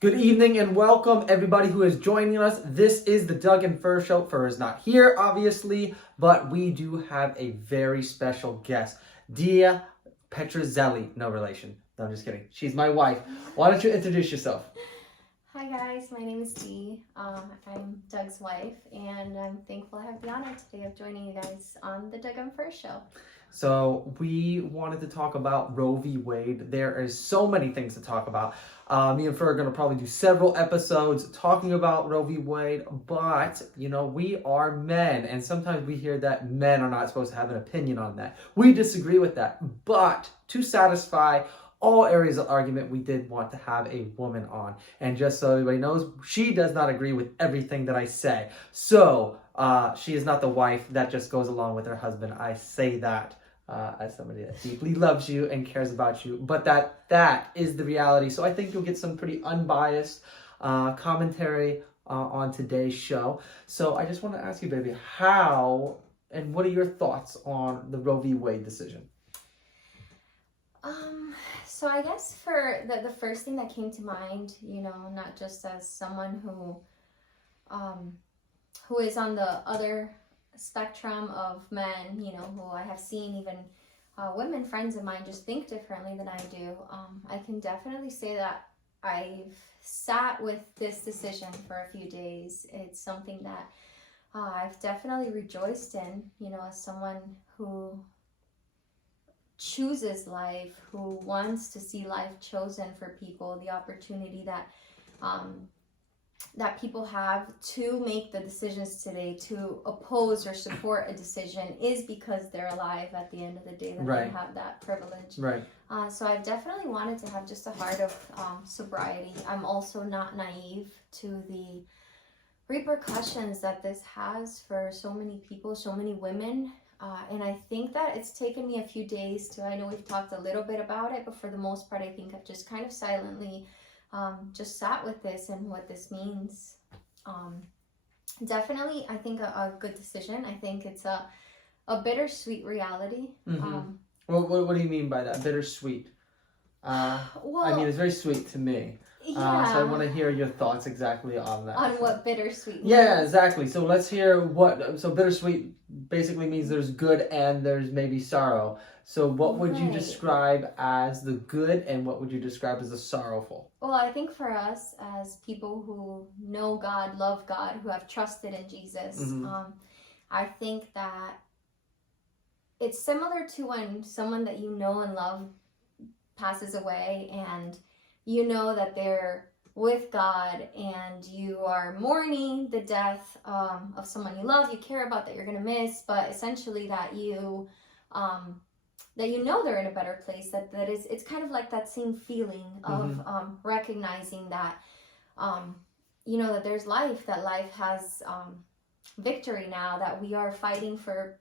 Good evening and welcome everybody who is joining us. This is the Doug and Fur Show. Fur is not here, obviously, but we do have a very special guest, D Petrozelli. No relation. No, I'm just kidding. She's my wife. Why don't you introduce yourself? Hi guys, my name is Dee. I'm Doug's wife, and I'm thankful I have the honor today of joining you guys on the Doug and Fur Show. So we wanted to talk about Roe v. Wade. There is so many things to talk about. Me and Fur are going to probably do several episodes talking about Roe v. Wade, but, we are men, and sometimes we hear that men are not supposed to have an opinion on that. We disagree with that, but to satisfy all areas of argument, we did want to have a woman on. And just so everybody knows, she does not agree with everything that I say. So she is not the wife that just goes along with her husband. I say that as somebody that deeply loves you and cares about you. But that is the reality. So I think you'll get some pretty unbiased commentary on today's show. So I just want to ask you, baby, how and what are your thoughts on the Roe v. Wade decision? So I guess for the first thing that came to mind, not just as someone who is on the other spectrum of men, who I have seen even women friends of mine just think differently than I do. I can definitely say that I've sat with this decision for a few days. It's something that I've definitely rejoiced in, as someone who chooses life, who wants to see life chosen for people, the opportunity that that people have to make the decisions today to oppose or support a decision is because they're alive at the end of the day, that Right. they have that privilege. Right. So I've definitely wanted to have just a heart of sobriety. I'm also not naive to the repercussions that this has for so many people, so many women. And I think that it's taken me a few days I know we've talked a little bit about it, but for the most part, I think I've just kind of silently just sat with this and what this means. Definitely, I think a good decision. I think it's a bittersweet reality. Mm-hmm. What do you mean by that? Bittersweet? Well, I mean, it's very sweet to me. Yeah. So I want to hear your thoughts exactly on that. On what bittersweet means. Yeah, exactly. So let's hear so bittersweet basically means there's good and there's maybe sorrow. So what would you Right. describe as the good and what would you describe as the sorrowful? Well, I think for us as people who know God, love God, who have trusted in Jesus, Mhm. I think that it's similar to when someone that you know and love passes away and you know that they're with God and you are mourning the death of someone you love, you care about, that you're going to miss, but essentially that you know they're in a better place, it's kind of like that same feeling of recognizing that that there's life, that life has victory now, that we are fighting for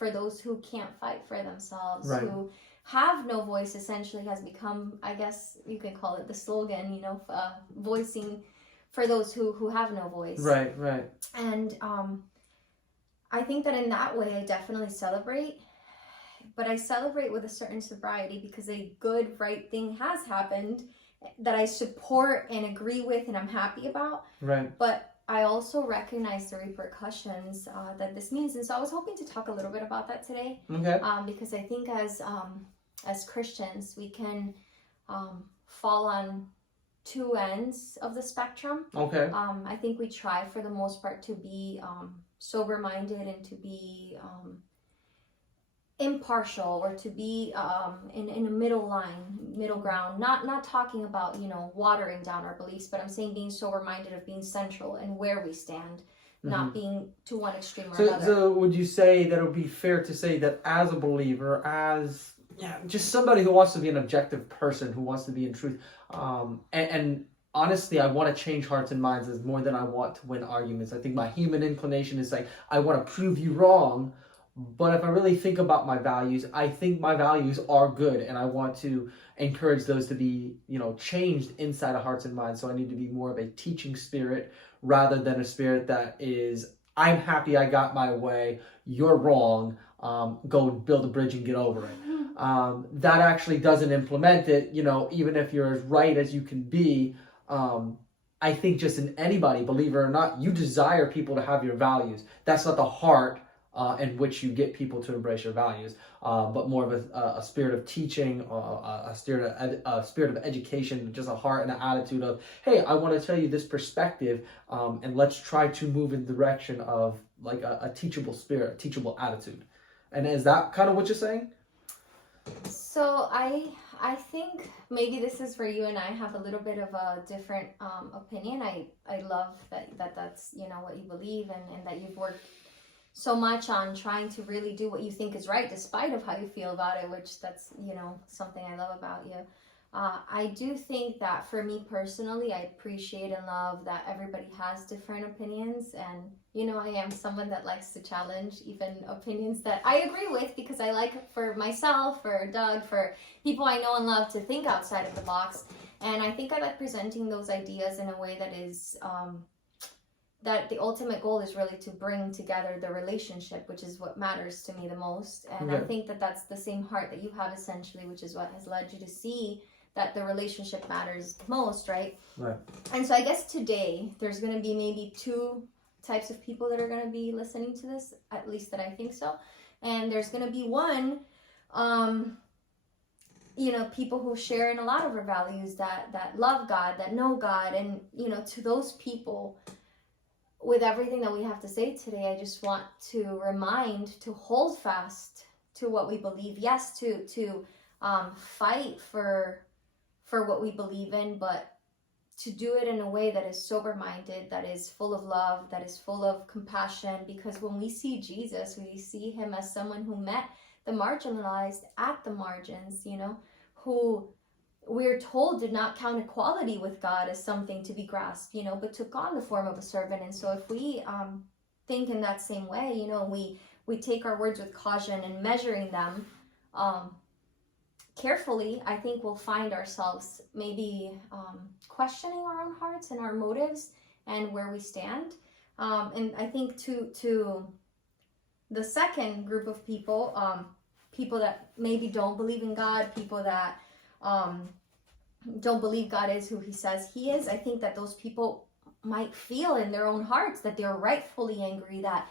those who can't fight for themselves, Right. who have no voice, essentially has become, I guess you can call it the slogan, voicing for those who have no voice. Right. And I think that in that way I definitely celebrate, but I celebrate with a certain sobriety because a good, right thing has happened that I support and agree with and I'm happy about. Right. But I also recognize the repercussions that this means, and so I was hoping to talk a little bit about that today. Okay. Because I think as Christians we can fall on two ends of the spectrum. Okay. I think we try for the most part to be sober-minded and to be impartial, or to be in a middle ground, not talking about watering down our beliefs, but I'm saying being sober-minded, of being central and where we stand, not being to one extreme or another. So would you say that it would be fair to say that as a believer, as just somebody who wants to be an objective person, who wants to be in truth, and honestly, I want to change hearts and minds as more than I want to win arguments. I think my human inclination is like, I want to prove you wrong. But if I really think about my values, I think my values are good, and I want to encourage those to be, changed inside of hearts and minds. So I need to be more of a teaching spirit rather than a spirit that is, I'm happy I got my way, you're wrong, go build a bridge and get over it. That actually doesn't implement it, even if you're as right as you can be. I think just in anybody, believe it or not, you desire people to have your values. That's not the heart in which you get people to embrace your values, but more of a spirit of teaching, a spirit of education, just a heart and an attitude of, hey, I want to tell you this perspective, and let's try to move in the direction of like a teachable spirit, a teachable attitude. And is that kind of what you're saying? So I think maybe this is where you and I have a little bit of a different opinion. I love that's what you believe, and that you've worked so much on trying to really do what you think is right despite of how you feel about it, which that's something I love about you. I do think that for me personally, I appreciate and love that everybody has different opinions, and I am someone that likes to challenge even opinions that I agree with, because I like for myself, for Doug, for people I know and love to think outside of the box. And I think I like presenting those ideas in a way that is that the ultimate goal is really to bring together the relationship, which is what matters to me the most. And I think that that's the same heart that you have essentially, which is what has led you to see that the relationship matters most, right? Right. And so I guess today there's going to be maybe two types of people that are going to be listening to this, at least that I think so. And there's going to be one, people who share in a lot of our values, that love God, that know God. And, to those people, with everything that we have to say today, I just want to remind to hold fast to what we believe. Yes, to fight for what we believe in, but to do it in a way that is sober-minded, that is full of love, that is full of compassion. Because when we see Jesus, we see him as someone who met the marginalized at the margins, who we're told did not count equality with God as something to be grasped, but took on the form of a servant. And so if we think in that same way, we take our words with caution and measuring them carefully, I think we'll find ourselves maybe questioning our own hearts and our motives and where we stand. And I think to the second group of people, people that maybe don't believe in God, people that don't believe God is who he says he is, I think that those people might feel in their own hearts that they're rightfully angry, that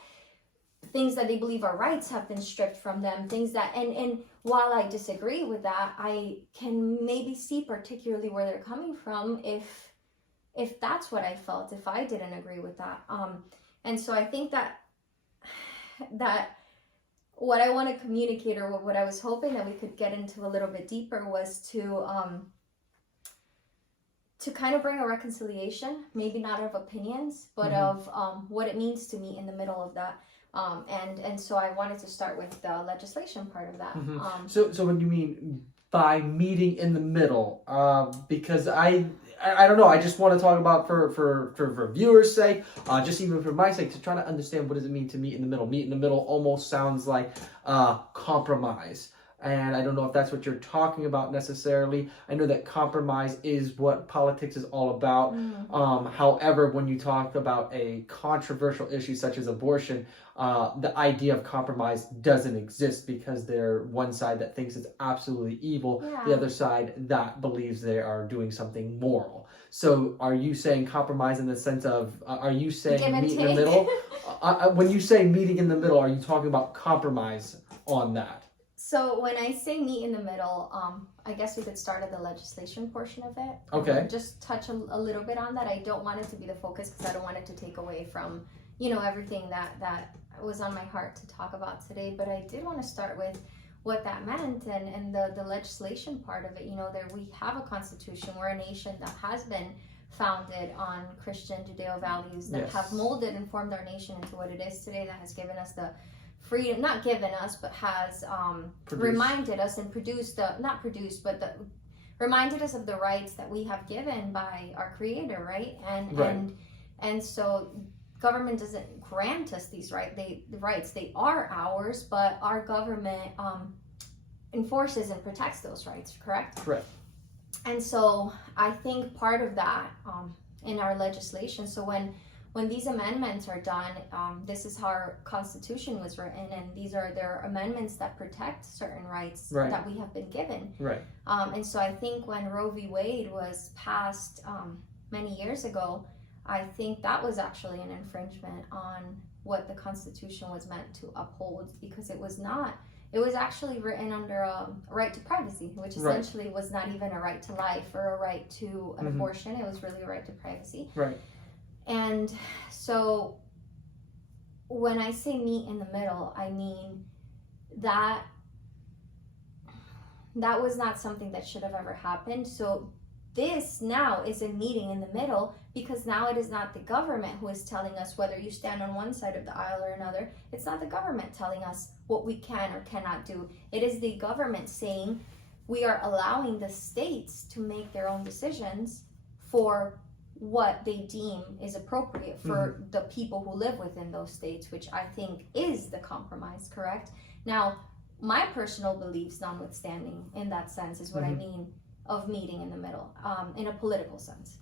things that they believe are rights have been stripped from them, things that, and while I disagree with that, I can maybe see particularly where they're coming from if that's what I felt, if I didn't agree with that. And so I think that what I want to communicate, or what I was hoping that we could get into a little bit deeper, was to kind of bring a reconciliation, maybe not of opinions, but of what it means to meet in the middle of that. And so I wanted to start with the legislation part of that. So what do you mean by meeting in the middle? Because I don't know. I just want to talk about for viewers' sake, just even for my sake, to try to understand what does it mean to meet in the middle. Meet in the middle almost sounds like compromise. And I don't know if that's what you're talking about necessarily. I know that compromise is what politics is all about. However, when you talk about a controversial issue such as abortion, the idea of compromise doesn't exist, because they're one side that thinks it's absolutely evil, the other side that believes they are doing something moral. So are you saying compromise in the sense of, are you saying meet in the middle? When you say meeting in the middle, are you talking about compromise on that? So when I say meet in the middle, I guess we could start at the legislation portion of it. Okay. Just touch a little bit on that. I don't want it to be the focus, because I don't want it to take away from, everything that was on my heart to talk about today. But I did want to start with what that meant and the legislation part of it. There we have a constitution. We're a nation that has been founded on Christian Judeo values that have molded and formed our nation into what it is today, that has given us the freedom, not given us, but has reminded us and reminded us of the rights that we have given by our Creator, right? And so government doesn't grant us these rights. They are ours, but our government enforces and protects those rights, correct? Correct. And so I think part of that in our legislation, so when these amendments are done, this is how our Constitution was written, and there are amendments that protect certain rights that we have been given. Right. And so I think when Roe v. Wade was passed, many years ago, I think that was actually an infringement on what the Constitution was meant to uphold, because it was not. It was actually written under a right to privacy, which essentially was not even a right to life or a right to an abortion. It was really a right to privacy. Right. And so when I say meet in the middle, I mean that was not something that should have ever happened. So this now is a meeting in the middle, because now it is not the government who is telling us whether you stand on one side of the aisle or another. It's not the government telling us what we can or cannot do. It is the government saying we are allowing the states to make their own decisions for what they deem is appropriate for the people who live within those states, which I think is the compromise, correct? Now, my personal beliefs notwithstanding, in that sense, is what I mean of meeting in the middle, in a political sense.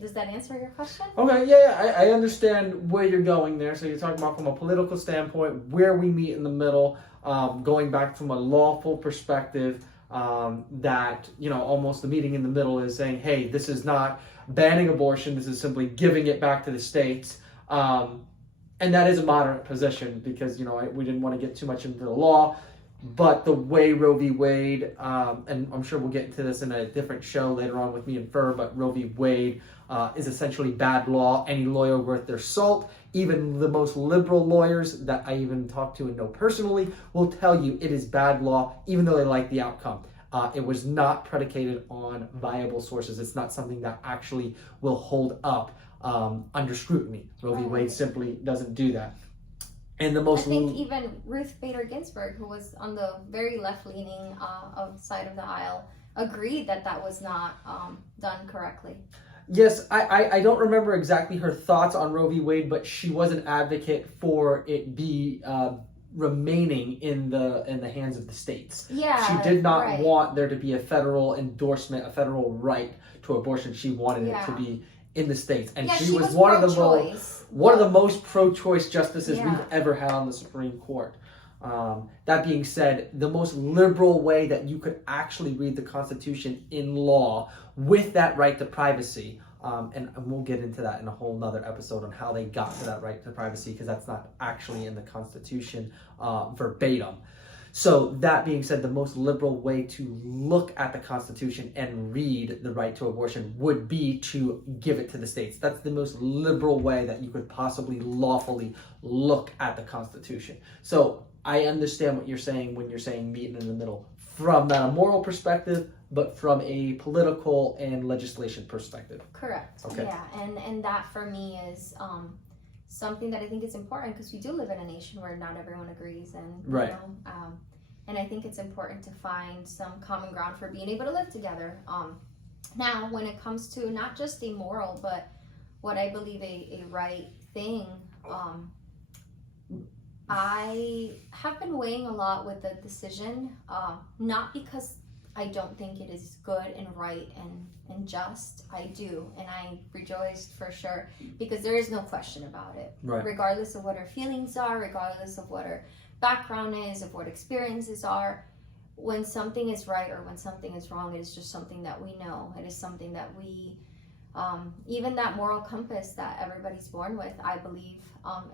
Does that answer your question? Okay, yeah, I understand where you're going there. So you're talking about from a political standpoint, where we meet in the middle, going back from a lawful perspective, that, almost the meeting in the middle is saying, hey, this is not banning abortion, this is simply giving it back to the states. And that is a moderate position because, we didn't want to get too much into the law. But the way Roe v. Wade, and I'm sure we'll get into this in a different show later on with me and Fur, but Roe v. Wade is essentially bad law. Any lawyer worth their salt, even the most liberal lawyers that I even talk to and know personally, will tell you it is bad law, even though they like the outcome. It was not predicated on viable sources. It's not something that actually will hold up under scrutiny. Roe v. Wade simply doesn't do that. And the most I think even Ruth Bader Ginsburg, who was on the very left-leaning side of the aisle, agreed that was not done correctly. Yes, I don't remember exactly her thoughts on Roe v. Wade, but she was an advocate for it be remaining in the hands of the states. Yeah, she did not want there to be a federal endorsement, a federal right to abortion. She wanted it to be in the states, and she was one of the most pro-choice justices we've ever had on the Supreme Court. That being said, the most liberal way that you could actually read the Constitution in law with that right to privacy, and we'll get into that in a whole nother episode on how they got to that right to privacy, because that's not actually in the Constitution verbatim. So that being said, the most liberal way to look at the Constitution and read the right to abortion would be to give it to the states. That's the most liberal way that you could possibly lawfully look at the Constitution. So I understand what you're saying when you're saying meeting in the middle from a moral perspective, but from a political and legislation perspective. Correct. Okay. Yeah, and that for me is something that I think is important, because we do live in a nation where not everyone agrees, and and I think it's important to find some common ground for being able to live together. Now, when it comes to not just a moral, but what I believe a right thing, I have been weighing a lot with the decision, not because I don't think it is good and right and just. I do, and I rejoiced for sure, because there is no question about it. Right. Regardless of what our feelings are, regardless of what our background is, of what experiences are, when something is right or when something is wrong, it is just something that we know. It is something that we, even that moral compass that everybody's born with, I believe,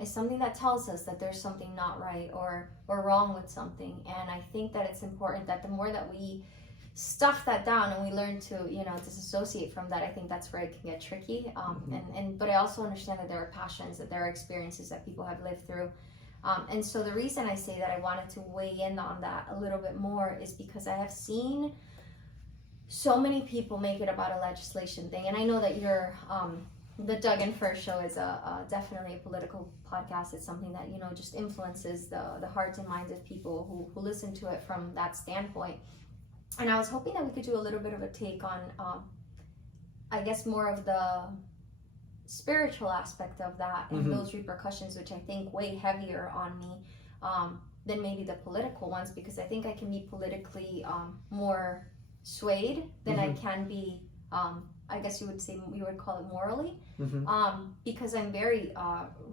is something that tells us that there's something not right or wrong with something. And I think that it's important that the more that we stuff that down and we learn to disassociate from that, I think that's where it can get tricky. But I also understand that there are passions, that there are experiences that people have lived through. And so the reason I say that I wanted to weigh in on that a little bit more is because I have seen so many people make it about a legislation thing. And I know that the Doug and Fur show is definitely a political podcast. It's something that, just influences the hearts and minds of people who listen to it from that standpoint. And I was hoping that we could do a little bit of a take on, I guess, more of the spiritual aspect of that and those repercussions, which I think weigh heavier on me than maybe the political ones, because I think I can be politically more swayed than I can be, I guess you would call it morally, because I'm very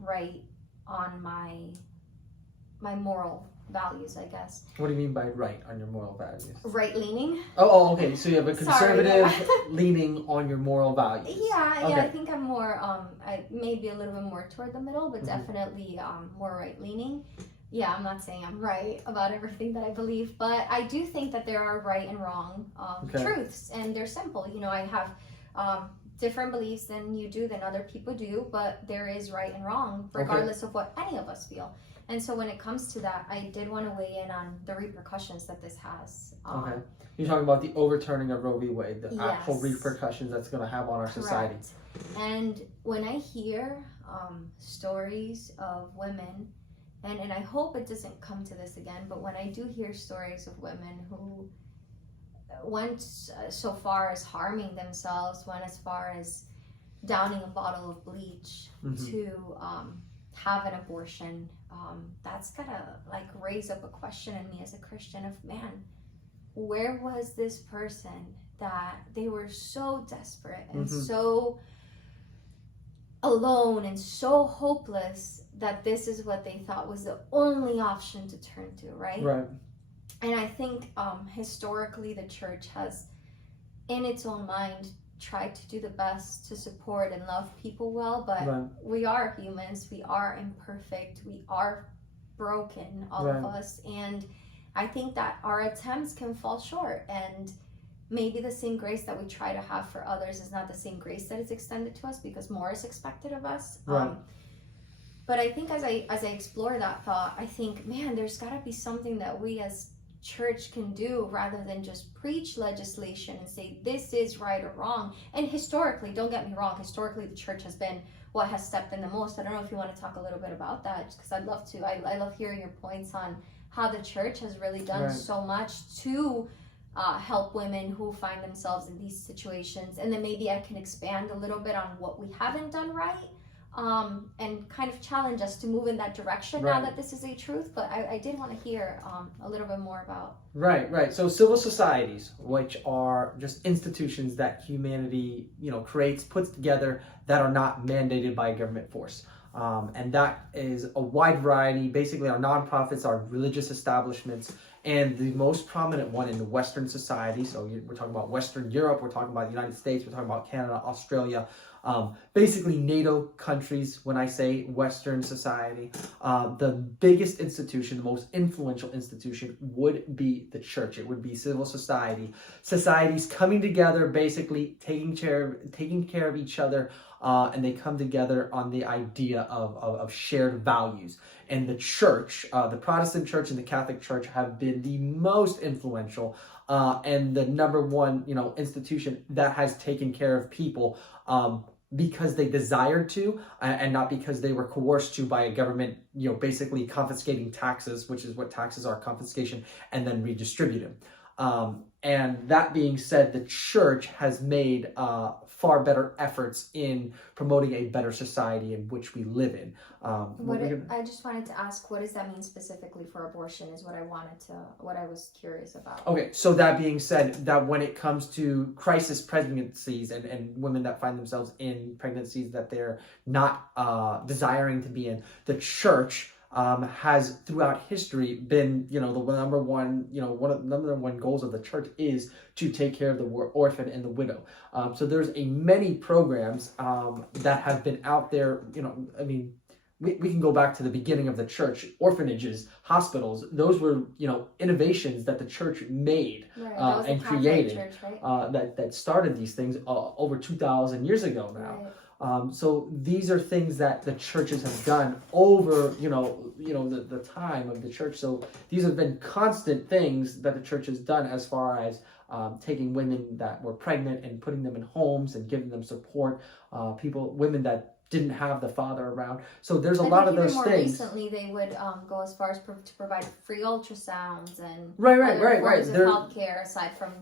right on my moral values, I guess. What do you mean by right on your moral values? Right leaning. Okay. So you have a conservative leaning on your moral values. Yeah, okay. I think I'm more I maybe a little bit more toward the middle, but definitely more right leaning. Yeah, I'm not saying I'm right about everything that I believe, but I do think that there are right and wrong truths, and they're simple. You know, I have different beliefs than you do, than other people do, but there is right and wrong, regardless of what any of us feel. And so when it comes to that, I did want to weigh in on the repercussions that this has. Okay. You're talking about the overturning of Roe v. Wade, the actual repercussions that's going to have on our society. And when I hear stories of women, and I hope it doesn't come to this again, but when I do hear stories of women who went so far as harming themselves, went as far as downing a bottle of bleach to have an abortion, that's gotta like raise up a question in me as a Christian of, man, where was this person that they were so desperate and so alone and so hopeless that this is what they thought was the only option to turn to, right? Right. And I think historically the church has, in its own mind, tried to do the best to support and love people well, but we are humans, we are imperfect, we are broken, all of us, and I think that our attempts can fall short, and maybe the same grace that we try to have for others is not the same grace that is extended to us because more is expected of us. But I think as I explore that thought, I think, man, there's got to be something that we as church can do rather than just preach legislation and say this is right or wrong. And historically, don't get me wrong, historically the church has been what has stepped in the most. I don't know if you want to talk a little bit about that, because I'd love to. I love hearing your points on how the church has really done so much to help women who find themselves in these situations. And then maybe I can expand a little bit on what we haven't done right, and kind of challenge us to move in that direction now that this is a truth. But I did want to hear a little bit more about. Right. So civil societies, which are just institutions that humanity, creates, puts together, that are not mandated by a government force. And that is a wide variety. Basically, our nonprofits, our religious establishments, and the most prominent one in the Western society. So we're talking about Western Europe, we're talking about the United States, we're talking about Canada, Australia, basically NATO countries. When I say Western society, the biggest institution, the most influential institution would be the church. It would be civil society. Societies coming together, basically taking care of each other, and they come together on the idea of shared values. And the church, the Protestant church and the Catholic church, have been the most influential and the number one, institution that has taken care of people because they desired to, and not because they were coerced to by a government, basically confiscating taxes, which is what taxes are, confiscation, and then redistribute them. And that being said, the church has made far better efforts in promoting a better society in which we live in. I just wanted to ask, what does that mean specifically for abortion is what I was curious about. Okay, so that being said, that when it comes to crisis pregnancies and women that find themselves in pregnancies that they're not desiring to be in, the church has throughout history been, the number one, one of the number one goals of the church is to take care of the orphan and the widow. So there's many programs that have been out there. We can go back to the beginning of the church, orphanages, hospitals. Those were, innovations that the church made and created, church, right? that started these things over 2,000 years ago now. Right. So these are things that the churches have done over, the time of the church. So these have been constant things that the church has done as far as taking women that were pregnant and putting them in homes and giving them support, women that didn't have the father around. So there's a lot of those things. Recently, they would go as far as to provide free ultrasounds and right. forms of healthcare aside from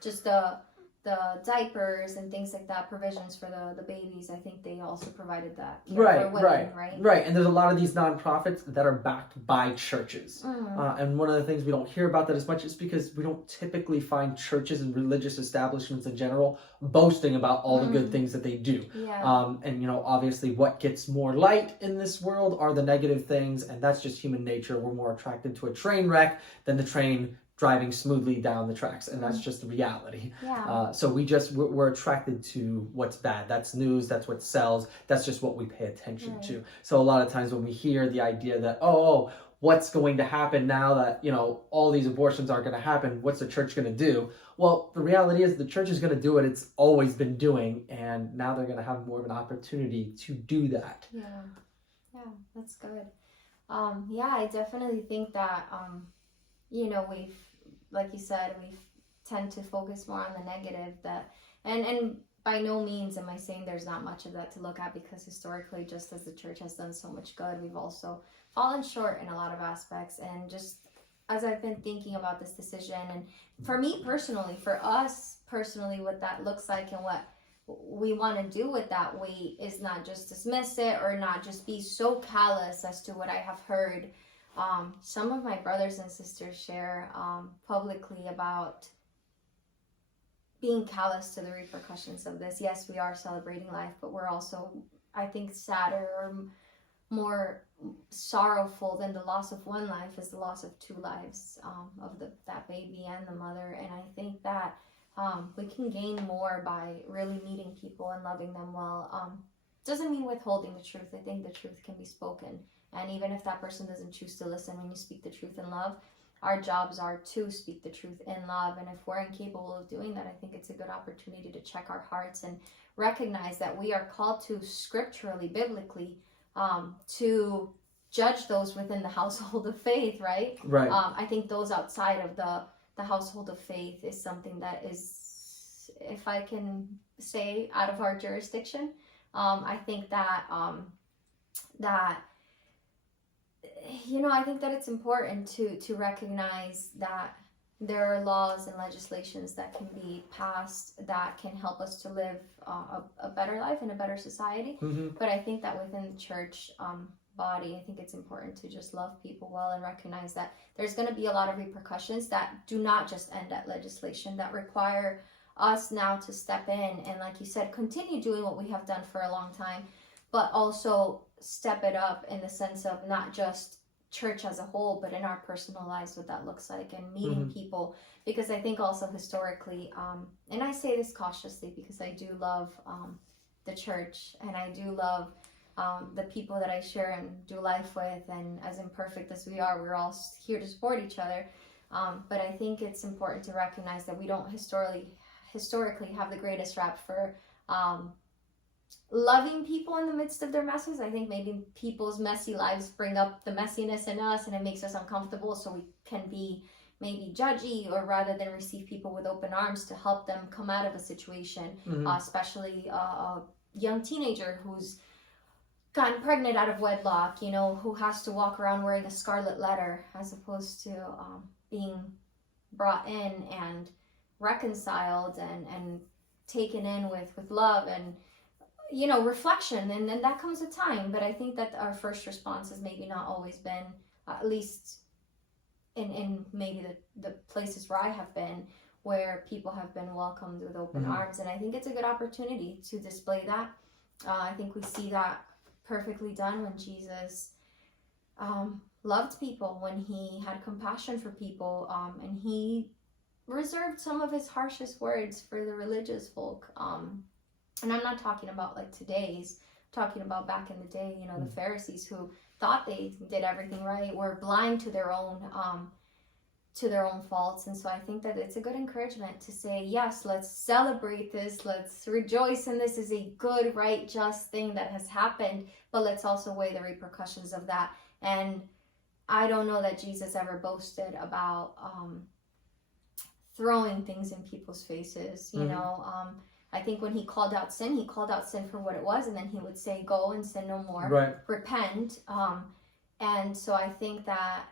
just the the diapers and things like that, provisions for the babies. I think they also provided that care Right, for women, right? right. And there's a lot of these nonprofits that are backed by churches. Mm. And one of the things we don't hear about that as much is because we don't typically find churches and religious establishments in general boasting about all the good things that they do. Yeah. And, you know, obviously what gets more light in this world are the negative things, and that's just human nature. We're more attracted to a train wreck than the train driving smoothly down the tracks, and that's just the reality. Yeah. So we're attracted to what's bad. That's news, that's what sells, that's just what we pay attention to. So a lot of times when we hear the idea that, oh, what's going to happen now that, you know, all these abortions aren't going to happen, what's the church going to do? Well, the reality is the church is going to do what it's always been doing, and now they're going to have more of an opportunity to do that. Yeah, that's good. Yeah, I definitely think that, you know, like you said, we tend to focus more on the negative, and by no means am I saying there's not much of that to look at, because historically, just as the church has done so much good, we've also fallen short in a lot of aspects. And just as I've been thinking about this decision, and for me personally, for us personally, what that looks like and what we want to do with that weight is not just dismiss it or not just be so callous as to what I have heard some of my brothers and sisters share publicly about being callous to the repercussions of this. Yes, we are celebrating life, but we're also, I think, sadder or more sorrowful than the loss of one life is the loss of two lives, of that baby and the mother. And I think that we can gain more by really meeting people and loving them well. Doesn't mean withholding the truth. I think the truth can be spoken. And even if that person doesn't choose to listen when you speak the truth in love, our jobs are to speak the truth in love. And if we're incapable of doing that, I think it's a good opportunity to check our hearts and recognize that we are called to scripturally, biblically, to judge those within the household of faith, right? Right. I think those outside of the household of faith is something that is, if I can say, out of our jurisdiction. I think that you know, I think that it's important to recognize that there are laws and legislations that can be passed that can help us to live a better life and a better society. But I think that within the church body, I think it's important to just love people well and recognize that there's going to be a lot of repercussions that do not just end at legislation, that require us now to step in and, like you said, continue doing what we have done for a long time, but also step it up in the sense of not just church as a whole, but in our personal lives, what that looks like, and meeting people. Because I think also historically, and I say this cautiously because I do love the church, and I do love the people that I share and do life with, and as imperfect as we are, we're all here to support each other. But I think it's important to recognize that we don't historically have the greatest rap for loving people in the midst of their messes. I think maybe people's messy lives bring up the messiness in us, and it makes us uncomfortable, so we can be maybe judgy, or rather than receive people with open arms to help them come out of a situation, especially a young teenager who's gotten pregnant out of wedlock, you know, who has to walk around wearing a scarlet letter, as opposed to being brought in and reconciled and taken in with love and, you know, reflection. And then that comes with time. But I think that our first response has maybe not always been, at least in maybe the places where I have been, where people have been welcomed with open arms. And I think it's a good opportunity to display that. I think we see that perfectly done when Jesus loved people, when he had compassion for people, and he reserved some of his harshest words for the religious folk. And I'm not talking about like today's, I'm talking about back in the day, you know, the Pharisees who thought they did everything right, were blind to their own faults. And so I think that it's a good encouragement to say, yes, let's celebrate this, let's rejoice in this is a good, right, just thing that has happened, but let's also weigh the repercussions of that. And I don't know that Jesus ever boasted about throwing things in people's faces, you know. I think when he called out sin for what it was, and then he would say, go and sin no more, right. Repent. And so I think that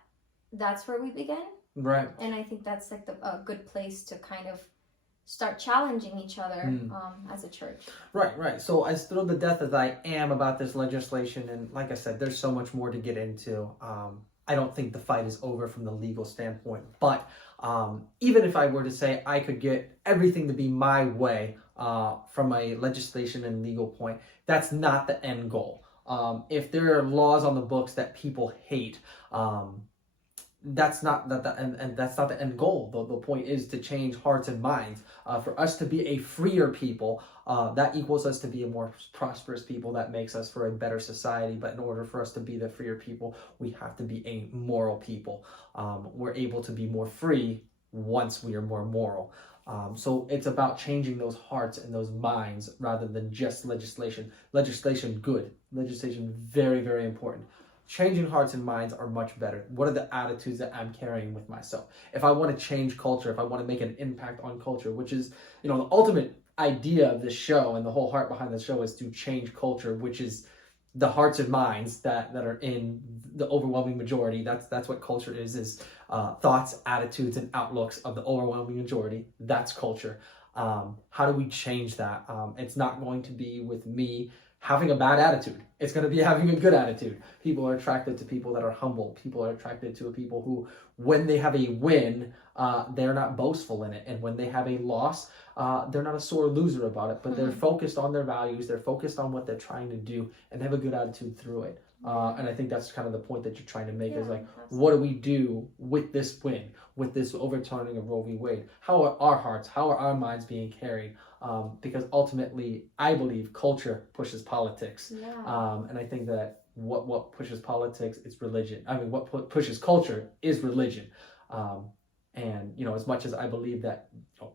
that's where we begin. Right. And I think that's like a good place to kind of start challenging each other as a church. Right. So as thrilled to death as I am about this legislation, and like I said, there's so much more to get into. I don't think the fight is over from the legal standpoint, but even if I were to say I could get everything to be my way from a legislation and legal point, that's not the end goal. If there are laws on the books that people hate, that's not and that's not the end goal. The point is to change hearts and minds, for us to be a freer people. That equals us to be a more prosperous people. That makes us for a better society. But in order for us to be the freer people, we have to be a moral people. We're able to be more free once we are more moral. So it's about changing those hearts and those minds rather than just legislation. Legislation, good. Legislation, very, very important. Changing hearts and minds are much better. What are the attitudes that I'm carrying with myself? If I want to change culture, if I want to make an impact on culture, which is, the ultimate idea of this show, and the whole heart behind the show is to change culture, which is the hearts and minds that are in the overwhelming majority. That's what culture is thoughts, attitudes, and outlooks of the overwhelming majority. That's culture. How do we change that? It's not going to be with me having a bad attitude. It's going to be having a good attitude. People are attracted to people that are humble. People are attracted to people who, when they have a win, they're not boastful in it. And when they have a loss, they're not a sore loser about it, but they're focused on their values. They're focused on what they're trying to do, and they have a good attitude through it. And I think that's kind of the point that you're trying to make, is like, absolutely. What do we do with this win, with this overturning of Roe v. Wade? How are our hearts, how are our minds being carried? Because ultimately, I believe culture pushes politics. And I think that what pushes politics is religion. I mean, what pushes culture is religion. And, as much as I believe that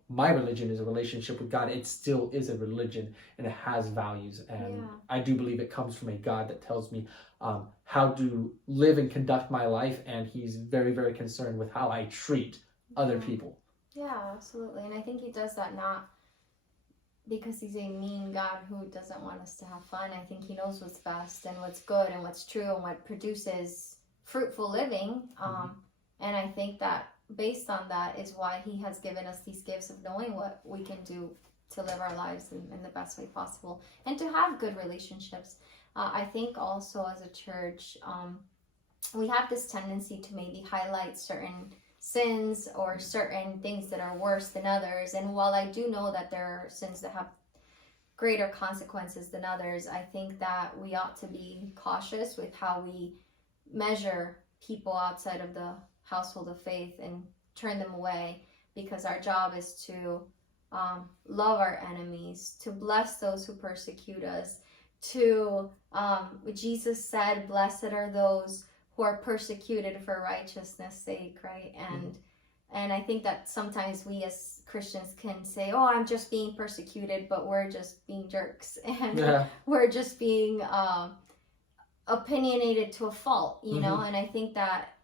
my religion is a relationship with God, it still is a religion, and it has values. And I do believe it comes from a God that tells me how to live and conduct my life. And he's very, very concerned with how I treat other people. Yeah, absolutely. And I think he does that not because he's a mean God who doesn't want us to have fun. I think he knows what's best and what's good and what's true and what produces fruitful living. And I think that based on that is why he has given us these gifts of knowing what we can do to live our lives in the best way possible and to have good relationships. I think also as a church, we have this tendency to maybe highlight certain sins or certain things that are worse than others. And while I do know that there are sins that have greater consequences than others, I think that we ought to be cautious with how we measure people outside of the household of faith and turn them away, because our job is to love our enemies, to bless those who persecute us, to Jesus said, blessed are those who are persecuted for righteousness' sake, right? And I think that sometimes we as Christians can say, oh, I'm just being persecuted, but we're just being jerks, and we're just being opinionated to a fault, you know? And I think that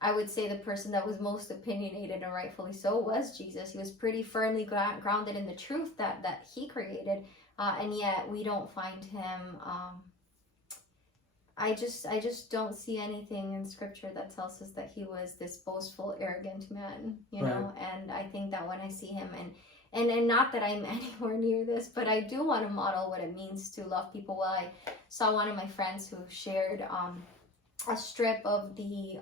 I would say the person that was most opinionated, and rightfully so, was Jesus. He was pretty firmly grounded in the truth that he created, and yet we don't find him. I just don't see anything in scripture that tells us that he was this boastful, arrogant man, you know. And I think that when I see him, and not that I'm anywhere near this, but I do want to model what it means to love people. Well, I saw one of my friends who shared a strip of the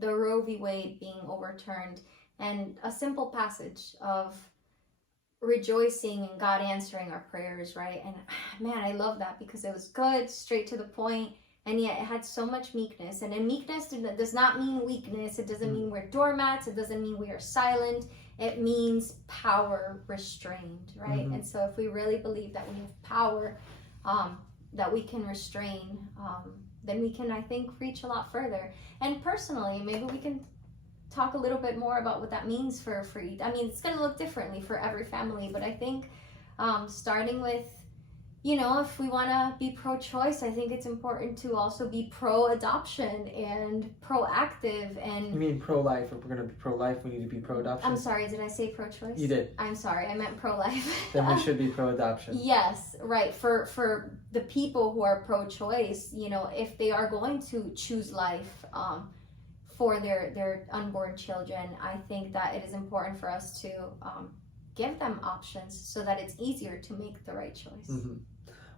Roe v. Wade being overturned, and a simple passage of rejoicing and God answering our prayers, right? And man, I love that because it was good, straight to the point, and yet it had so much meekness. And meekness does not mean weakness. It doesn't mean we're doormats. It doesn't mean we are silent. It means power restrained, right? And so if we really believe that we have power, that we can restrain, then we can, I think, reach a lot further. And personally, maybe we can talk a little bit more about what that means for each. I mean, it's going to look differently for every family, but I think starting with, you know, if we want to be pro-choice, I think it's important to also be pro-adoption and proactive. And you mean pro-life? If we're going to be pro-life, we need to be pro-adoption? I'm sorry, did I say pro-choice? You did. I'm sorry, I meant pro-life. Then we should be pro-adoption. Yes, right. For the people who are pro-choice, you know, if they are going to choose life for their unborn children, I think that it is important for us to give them options so that it's easier to make the right choice. Mm-hmm.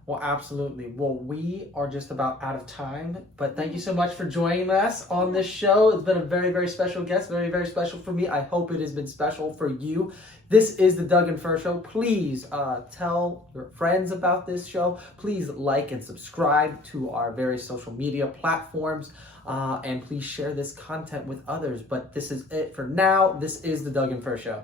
Well, absolutely. Well, we are just about out of time, but thank you so much for joining us on this show. It's been a very, very special guest, very, very special for me. I hope it has been special for you. This is the Doug and Fur Show. Please tell your friends about this show. Please like and subscribe to our various social media platforms, and please share this content with others. But this is it for now. This is the Doug and Fur Show.